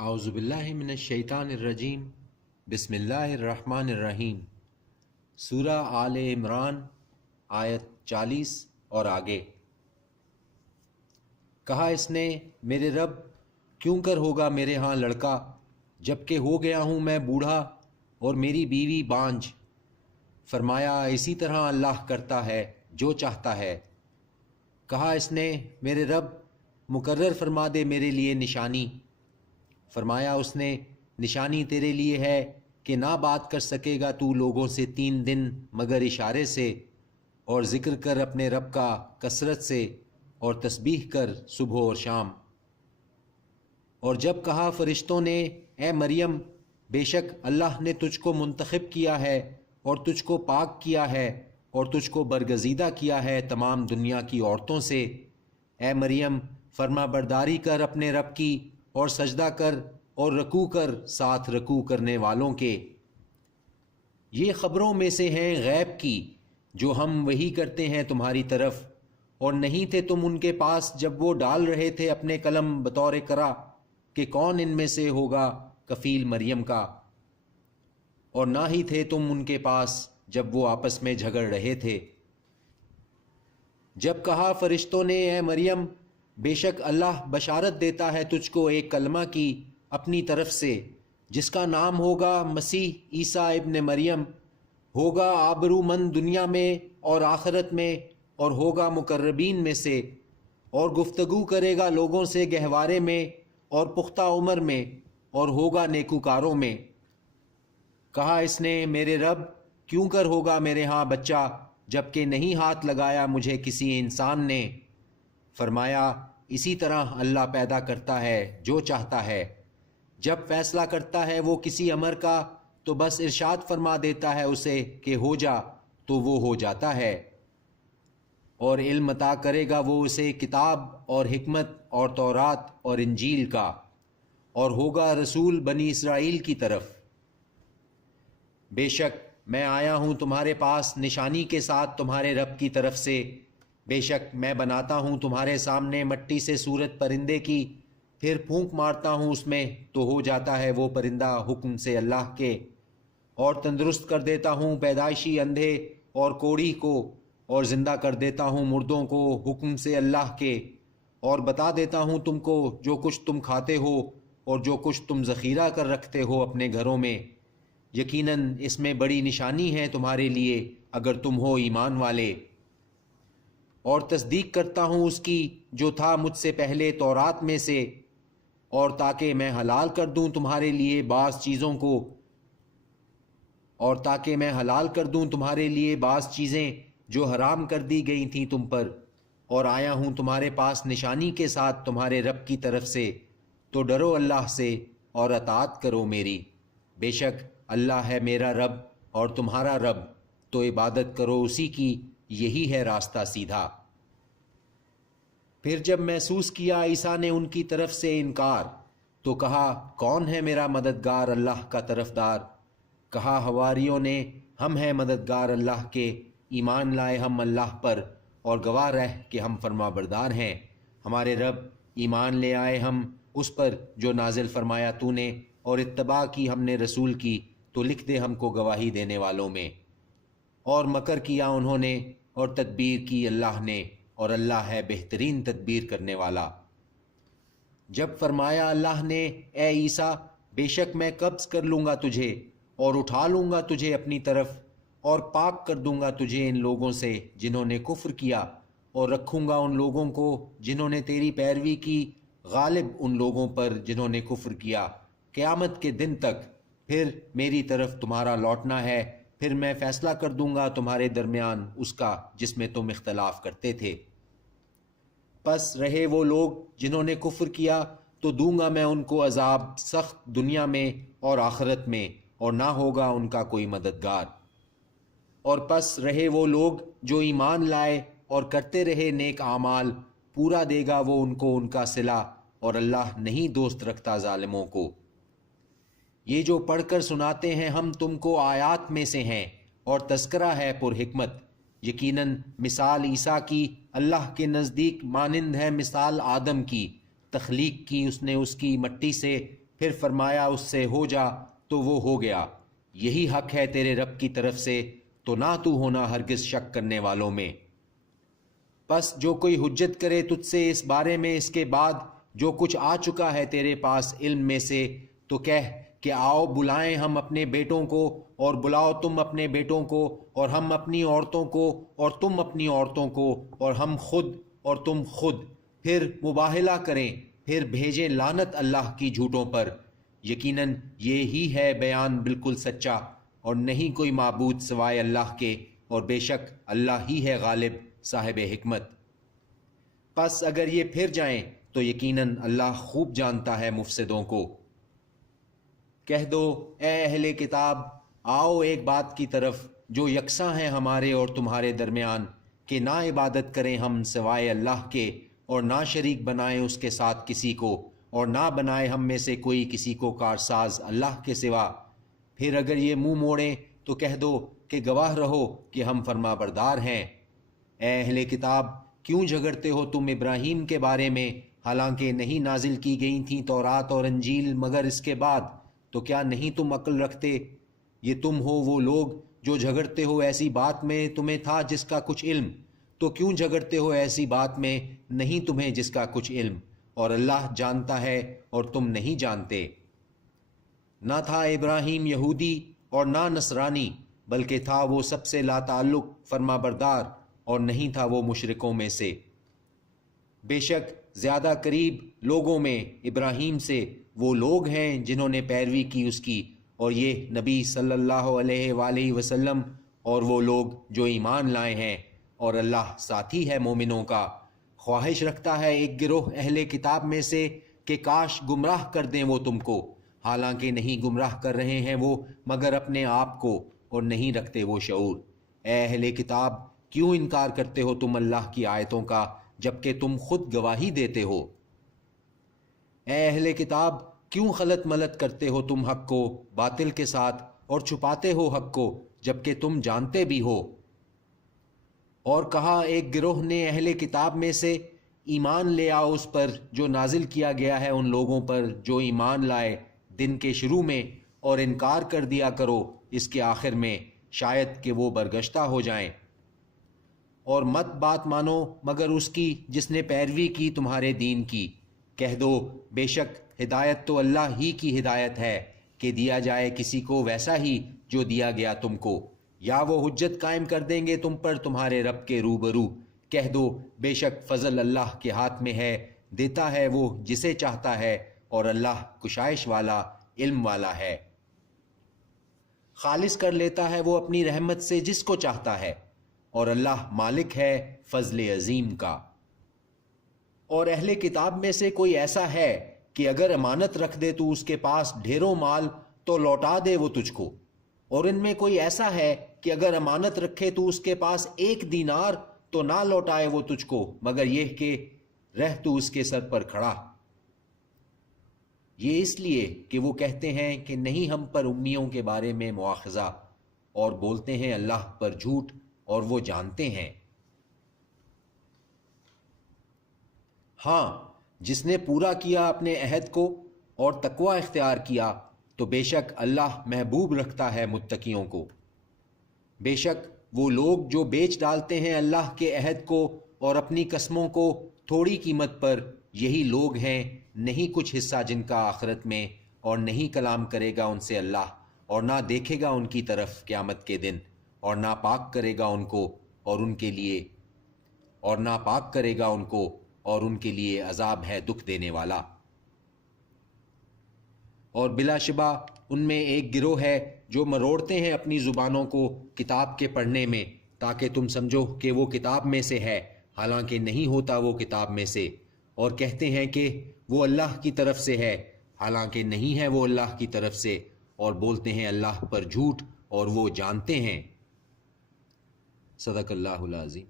اعوذ باللہ من الشیطان الرجیم بسم اللہ الرحمن الرحیم۔ سورہ آل عمران آیت 40 اور آگے۔ کہا اس نے میرے رب کیوں کر ہوگا میرے ہاں لڑکا، جب کہ ہو گیا ہوں میں بوڑھا اور میری بیوی بانجھ۔ فرمایا اسی طرح اللہ کرتا ہے جو چاہتا ہے۔ کہا اس نے میرے رب مقرر فرما دے میرے لیے نشانی۔ فرمایا اس نے نشانی تیرے لیے ہے کہ نہ بات کر سکے گا تو لوگوں سے 3 دن مگر اشارے سے، اور ذکر کر اپنے رب کا کثرت سے، اور تسبیح کر صبح اور شام۔ اور جب کہا فرشتوں نے اے مریم بے شک اللہ نے تجھ کو منتخب کیا ہے اور تجھ کو پاک کیا ہے اور تجھ کو برگزیدہ کیا ہے تمام دنیا کی عورتوں سے، اے مریم فرما برداری کر اپنے رب کی اور سجدہ کر اور رکوع کر ساتھ رکوع کرنے والوں کے۔ یہ خبروں میں سے ہیں غیب کی جو ہم وحی کرتے ہیں تمہاری طرف، اور نہیں تھے تم ان کے پاس جب وہ ڈال رہے تھے اپنے قلم بطور قرأ کہ کون ان میں سے ہوگا کفیل مریم کا، اور نہ ہی تھے تم ان کے پاس جب وہ آپس میں جھگڑ رہے تھے۔ جب کہا فرشتوں نے اے مریم بے شک اللہ بشارت دیتا ہے تجھ کو ایک کلمہ کی اپنی طرف سے، جس کا نام ہوگا مسیح عیسیٰ ابن مریم، ہوگا آبرو مند دنیا میں اور آخرت میں، اور ہوگا مقربین میں سے، اور گفتگو کرے گا لوگوں سے گہوارے میں اور پختہ عمر میں، اور ہوگا نیکوکاروں میں۔ کہا اس نے میرے رب کیوں کر ہوگا میرے ہاں بچہ، جب کہ نہیں ہاتھ لگایا مجھے کسی انسان نے۔ فرمایا اسی طرح اللہ پیدا کرتا ہے جو چاہتا ہے، جب فیصلہ کرتا ہے وہ کسی امر کا تو بس ارشاد فرما دیتا ہے اسے کہ ہو جا تو وہ ہو جاتا ہے، اور علم عطا کرے گا وہ اسے کتاب اور حکمت اور تورات اور انجیل کا، اور ہوگا رسول بنی اسرائیل کی طرف۔ بے شک میں آیا ہوں تمہارے پاس نشانی کے ساتھ تمہارے رب کی طرف سے، بے شک میں بناتا ہوں تمہارے سامنے مٹی سے صورت پرندے کی، پھر پھونک مارتا ہوں اس میں تو ہو جاتا ہے وہ پرندہ حکم سے اللہ کے، اور تندرست کر دیتا ہوں پیدائشی اندھے اور کوڑی کو، اور زندہ کر دیتا ہوں مردوں کو حکم سے اللہ کے، اور بتا دیتا ہوں تم کو جو کچھ تم کھاتے ہو اور جو کچھ تم ذخیرہ کر رکھتے ہو اپنے گھروں میں، یقیناً اس میں بڑی نشانی ہے تمہارے لیے اگر تم ہو ایمان والے۔ اور تصدیق کرتا ہوں اس کی جو تھا مجھ سے پہلے تورات میں سے، اور تاکہ میں حلال کر دوں تمہارے لیے بعض چیزوں کو، اور تاکہ میں حلال کر دوں تمہارے لیے بعض چیزیں جو حرام کر دی گئی تھیں تم پر، اور آیا ہوں تمہارے پاس نشانی کے ساتھ تمہارے رب کی طرف سے، تو ڈرو اللہ سے اور اطاعت کرو میری، بے شک اللہ ہے میرا رب اور تمہارا رب، تو عبادت کرو اسی کی، یہی ہے راستہ سیدھا۔ پھر جب محسوس کیا عیسیٰ نے ان کی طرف سے انکار تو کہا کون ہے میرا مددگار اللہ کا طرفدار؟ کہا حواریوں نے ہم ہیں مددگار اللہ کے، ایمان لائے ہم اللہ پر اور گواہ رہ کہ ہم فرما بردار ہیں، ہمارے رب ایمان لے آئے ہم اس پر جو نازل فرمایا تو نے، اور اتباع کی ہم نے رسول کی، تو لکھ دے ہم کو گواہی دینے والوں میں۔ اور مکر کیا انہوں نے اور تدبیر کی اللہ نے، اور اللہ ہے بہترین تدبیر کرنے والا۔ جب فرمایا اللہ نے اے عیسیٰ بے شک میں قبض کر لوں گا تجھے اور اٹھا لوں گا تجھے اپنی طرف، اور پاک کر دوں گا تجھے ان لوگوں سے جنہوں نے کفر کیا، اور رکھوں گا ان لوگوں کو جنہوں نے تیری پیروی کی غالب ان لوگوں پر جنہوں نے کفر کیا قیامت کے دن تک، پھر میری طرف تمہارا لوٹنا ہے، پھر میں فیصلہ کر دوں گا تمہارے درمیان اس کا جس میں تم اختلاف کرتے تھے۔ پس رہے وہ لوگ جنہوں نے کفر کیا تو دوں گا میں ان کو عذاب سخت دنیا میں اور آخرت میں، اور نہ ہوگا ان کا کوئی مددگار۔ اور پس رہے وہ لوگ جو ایمان لائے اور کرتے رہے نیک اعمال، پورا دے گا وہ ان کو ان کا صلہ، اور اللہ نہیں دوست رکھتا ظالموں کو۔ یہ جو پڑھ کر سناتے ہیں ہم تم کو آیات میں سے ہیں اور تذکرہ ہے پر حکمت، یقیناً مثال عیسیٰ کی اللہ کے نزدیک مانند ہے مثال آدم کی، تخلیق کی اس نے اس کی مٹی سے، پھر فرمایا اس سے ہو جا تو وہ ہو گیا، یہی حق ہے تیرے رب کی طرف سے، تو نہ تو ہونا ہرگز شک کرنے والوں میں۔ پس جو کوئی حجت کرے تجھ سے اس بارے میں اس کے بعد جو کچھ آ چکا ہے تیرے پاس علم میں سے، تو کہہ کہ آؤ بلائیں ہم اپنے بیٹوں کو اور بلاؤ تم اپنے بیٹوں کو، اور ہم اپنی عورتوں کو اور تم اپنی عورتوں کو، اور ہم خود اور تم خود، پھر مباہلہ کریں، پھر بھیجیں لعنت اللہ کی جھوٹوں پر۔ یقیناً یہی ہے بیان بالکل سچا، اور نہیں کوئی معبود سوائے اللہ کے، اور بے شک اللہ ہی ہے غالب صاحب حکمت۔ پس اگر یہ پھر جائیں تو یقیناً اللہ خوب جانتا ہے مفسدوں کو۔ کہہ دو اے اہل کتاب، آؤ ایک بات کی طرف جو یکساں ہے ہمارے اور تمہارے درمیان، کہ نہ عبادت کریں ہم سوائے اللہ کے، اور نہ شریک بنائیں اس کے ساتھ کسی کو، اور نہ بنائے ہم میں سے کوئی کسی کو کارساز اللہ کے سوا۔ پھر اگر یہ منہ موڑیں تو کہہ دو کہ گواہ رہو کہ ہم فرما بردار ہیں۔ اے اہل کتاب، کیوں جھگڑتے ہو تم ابراہیم کے بارے میں، حالانکہ نہیں نازل کی گئی تھیں تورات اور انجیل مگر اس کے بعد؟ تو کیا نہیں تم عقل رکھتے؟ یہ تم ہو وہ لوگ جو جھگڑتے ہو ایسی بات میں تمہیں تھا جس کا کچھ علم، تو کیوں جھگڑتے ہو ایسی بات میں نہیں تمہیں جس کا کچھ علم، اور اللہ جانتا ہے اور تم نہیں جانتے۔ نہ تھا ابراہیم یہودی اور نہ نصرانی، بلکہ تھا وہ سب سے لا تعلق فرما بردار، اور نہیں تھا وہ مشرکوں میں سے۔ بے شک زیادہ قریب لوگوں میں ابراہیم سے وہ لوگ ہیں جنہوں نے پیروی کی اس کی، اور یہ نبی صلی اللہ علیہ وآلہ وسلم، اور وہ لوگ جو ایمان لائے ہیں، اور اللہ ساتھی ہے مومنوں کا۔ خواہش رکھتا ہے ایک گروہ اہل کتاب میں سے کہ کاش گمراہ کر دیں وہ تم کو، حالانکہ نہیں گمراہ کر رہے ہیں وہ مگر اپنے آپ کو، اور نہیں رکھتے وہ شعور۔ اے اہل کتاب، کیوں انکار کرتے ہو تم اللہ کی آیتوں کا جبکہ تم خود گواہی دیتے ہو؟ اے اہل کتاب، کیوں خلط ملط کرتے ہو تم حق کو باطل کے ساتھ، اور چھپاتے ہو حق کو جبکہ تم جانتے بھی ہو؟ اور کہا ایک گروہ نے اہل کتاب میں سے، ایمان لے آؤ اس پر جو نازل کیا گیا ہے ان لوگوں پر جو ایمان لائے دن کے شروع میں، اور انکار کر دیا کرو اس کے آخر میں، شاید کہ وہ برگشتہ ہو جائیں۔ اور مت بات مانو مگر اس کی جس نے پیروی کی تمہارے دین کی۔ کہہ دو بے شک ہدایت تو اللہ ہی کی ہدایت ہے، کہ دیا جائے کسی کو ویسا ہی جو دیا گیا تم کو، یا وہ حجت قائم کر دیں گے تم پر تمہارے رب کے روبرو۔ کہہ دو بے شک فضل اللہ کے ہاتھ میں ہے، دیتا ہے وہ جسے چاہتا ہے، اور اللہ کشائش والا علم والا ہے۔ خالص کر لیتا ہے وہ اپنی رحمت سے جس کو چاہتا ہے، اور اللہ مالک ہے فضل عظیم کا۔ اور اہل کتاب میں سے کوئی ایسا ہے کہ اگر امانت رکھ دے تو اس کے پاس ڈھیروں مال تو لوٹا دے وہ تجھ کو، اور ان میں کوئی ایسا ہے کہ اگر امانت رکھے تو اس کے پاس 1 دینار تو نہ لوٹائے وہ تجھ کو، مگر یہ کہ رہ تو اس کے سر پر کھڑا۔ یہ اس لیے کہ وہ کہتے ہیں کہ نہیں ہم پر امیوں کے بارے میں مواخذہ، اور بولتے ہیں اللہ پر جھوٹ، اور وہ جانتے ہیں۔ ہاں، جس نے پورا کیا اپنے عہد کو اور تقوی اختیار کیا تو بے شک اللہ محبوب رکھتا ہے متقیوں کو۔ بے شک وہ لوگ جو بیچ ڈالتے ہیں اللہ کے عہد کو اور اپنی قسموں کو تھوڑی قیمت پر، یہی لوگ ہیں نہیں کچھ حصہ جن کا آخرت میں، اور نہیں کلام کرے گا ان سے اللہ، اور نہ دیکھے گا ان کی طرف قیامت کے دن، اور ناپاک کرے گا ان کو اور ان کے لیے، اور ناپاک کرے گا ان کو اور ان کے لیے عذاب ہے دکھ دینے والا۔ اور بلا شبہ ان میں ایک گروہ ہے جو مروڑتے ہیں اپنی زبانوں کو کتاب کے پڑھنے میں، تاکہ تم سمجھو کہ وہ کتاب میں سے ہے، حالانکہ نہیں ہوتا وہ کتاب میں سے، اور کہتے ہیں کہ وہ اللہ کی طرف سے ہے، حالانکہ نہیں ہے وہ اللہ کی طرف سے، اور بولتے ہیں اللہ پر جھوٹ، اور وہ جانتے ہیں۔ صدق اللہ العظیم۔